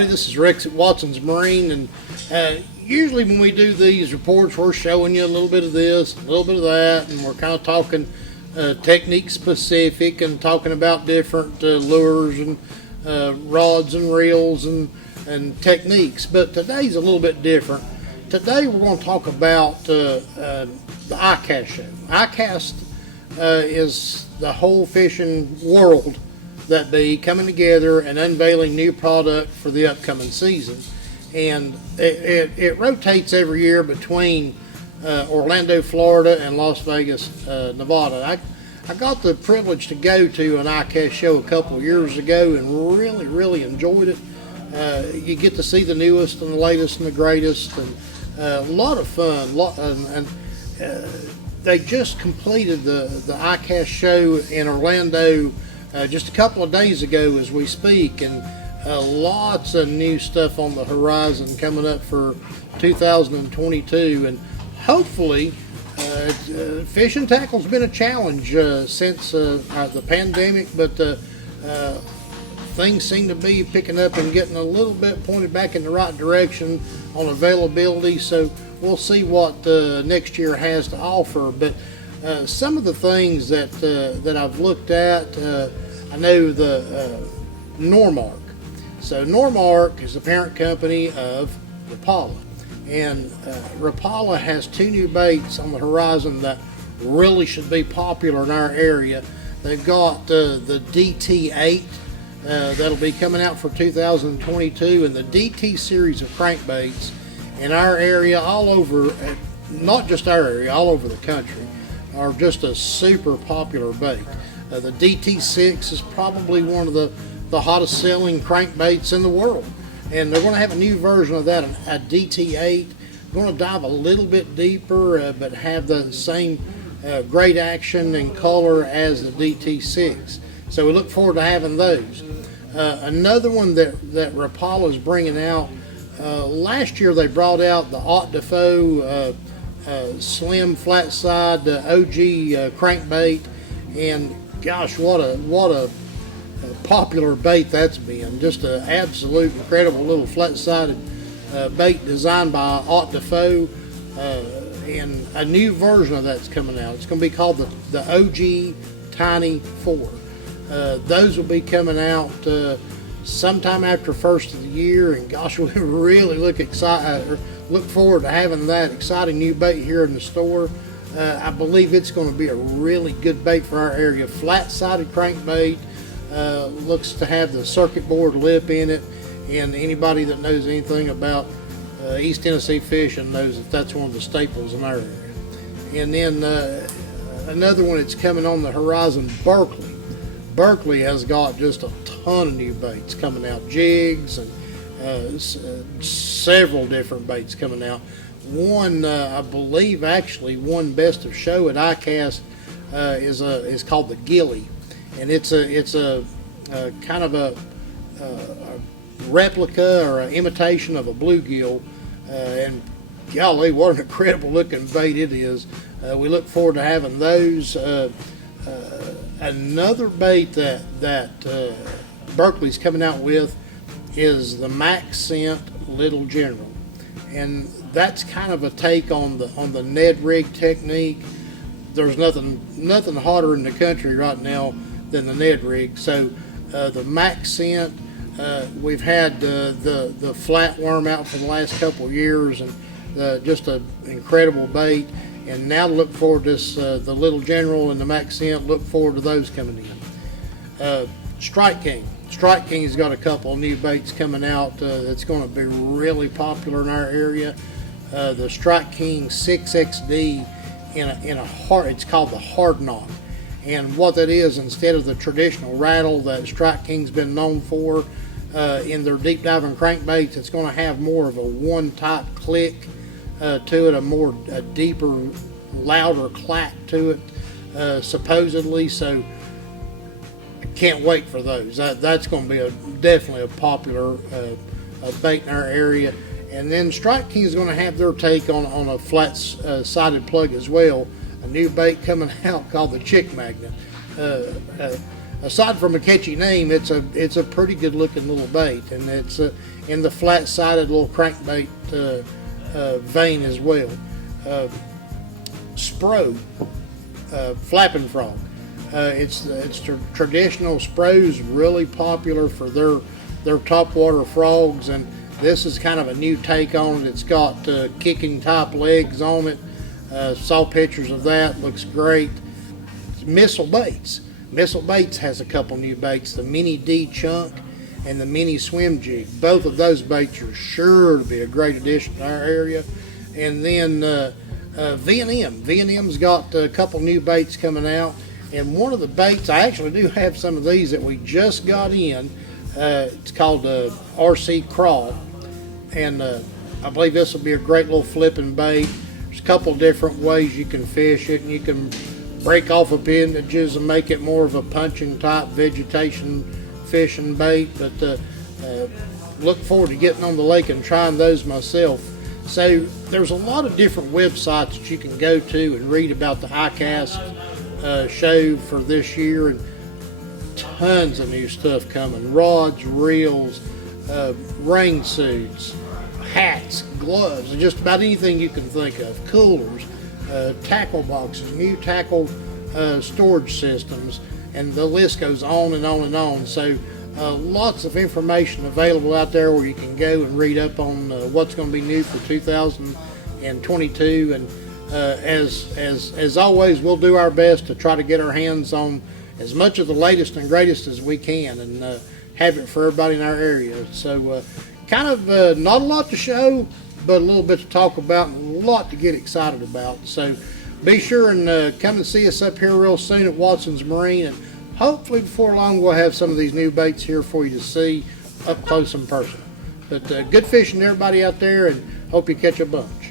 everybody. This is Rex at Watson's Marine, and usually when we do these reports, we're showing you a little bit of this, a little bit of that, and we're kind of talking technique specific and talking about different lures and rods and reels and techniques. But today's a little bit different. Today we're going to talk about the ICAST show. ICAST is the whole fishing world that be coming together and unveiling new product for the upcoming season. And it rotates every year between Orlando, Florida and Las Vegas, Nevada. I got the privilege to go to an ICAST show a couple of years ago and really enjoyed it. You get to see the newest and the latest and the greatest, and a lot of fun. They just completed the ICAST show in Orlando just a couple of days ago as we speak, and lots of new stuff on the horizon coming up for 2022. And hopefully fishing tackle's been a challenge since the pandemic, but things seem to be picking up and getting a little bit pointed back in the right direction on availability. So we'll see what next year has to offer. But some of the things that I've looked at, I know the Normark. So Normark is the parent company of Rapala, and Rapala has two new baits on the horizon that really should be popular in our area. They've got the DT8 that'll be coming out for 2022, and the DT series of crankbaits in our area, all over, not just our area, all over the country, are just a super popular bait. The DT6 is probably one of the hottest selling crankbaits in the world, and they're going to have a new version of that, a DT8. Going to dive a little bit deeper, but have the same great action and color as the DT6. So we look forward to having those. Another one that Rapala is bringing out, last year they brought out the Haute de Faux slim flat side OG crankbait, and gosh, what a popular bait that's been. Just an absolute incredible little flat-sided bait designed by Haute de Faux, and a new version of that's coming out. It's going to be called the OG Tiny 4. Those will be coming out sometime after first of the year, and gosh, we really look forward to having that exciting new bait here in the store. I believe it's going to be a really good bait for our area. Flat-sided crankbait, looks to have the circuit board lip in it, and anybody that knows anything about East Tennessee fishing knows that that's one of the staples in our area. And then another one that's coming on the horizon, Berkeley. Berkeley has got just a ton of new baits coming out, jigs and several different baits coming out. One, I believe, actually won Best of Show at ICAST is called the Gilly, and it's a kind of a replica or an imitation of a bluegill, and golly, what an incredible looking bait it is. We look forward to having those. Another bait that Berkeley's coming out with is the Max Scent Little General, and that's kind of a take on the Ned rig technique. There's nothing hotter in the country right now than the Ned rig. So the Max Scent, we've had the flatworm out for the last couple of years, and just an incredible bait. And now to look forward to this, the Little General and the Max Scent, look forward to those coming in. Strike King. Strike King's got a couple of new baits coming out that's going to be really popular in our area. The Strike King 6XD in a hard, it's called the Hard Knot. And what that is, instead of the traditional rattle that Strike King's been known for in their deep diving crankbaits, it's going to have more of a one type click to it, a deeper, louder clack to it, supposedly. So I can't wait for those. That's going to be definitely a popular bait in our area. And then Strike King is going to have their take on a flat-sided plug as well. A new bait coming out called the Chick Magnet. aside from a catchy name, it's a pretty good looking little bait, and it's in the flat sided little crankbait vein as well. Spro, flapping frog. It's traditional. Spro's really popular for their topwater frogs, and this is kind of a new take on it. It's got kicking type legs on it. Saw pictures of that. Looks great. Missile baits. Missile Baits has a couple new baits, the Mini D Chunk and the Mini Swim Jig. Both of those baits are sure to be a great addition to our area. And then V&M. V&M's got a couple new baits coming out. And one of the baits, I actually do have some of these that we just got in. It's called RC Crawl. And I believe this will be a great little flipping bait. There's a couple different ways you can fish it, and you can break off appendages and make it more of a punching type vegetation fishing bait. But look forward to getting on the lake and trying those myself. So there's a lot of different websites that you can go to and read about the ICAST show for this year, and tons of new stuff coming. Rods, reels, rain suits, hats, gloves, and just about anything you can think of. Coolers, tackle boxes, new tackle storage systems, and the list goes on and on and on. So lots of information available out there where you can go and read up on what's going to be new for 2022. And as always, we'll do our best to try to get our hands on as much of the latest and greatest as we can, and have it for everybody in our area. So kind of not a lot to show, but a little bit to talk about and a lot to get excited about. So be sure and come and see us up here real soon at Watson's Marine, and hopefully before long we'll have some of these new baits here for you to see up close and personal. But good fishing to everybody out there, and hope you catch a bunch.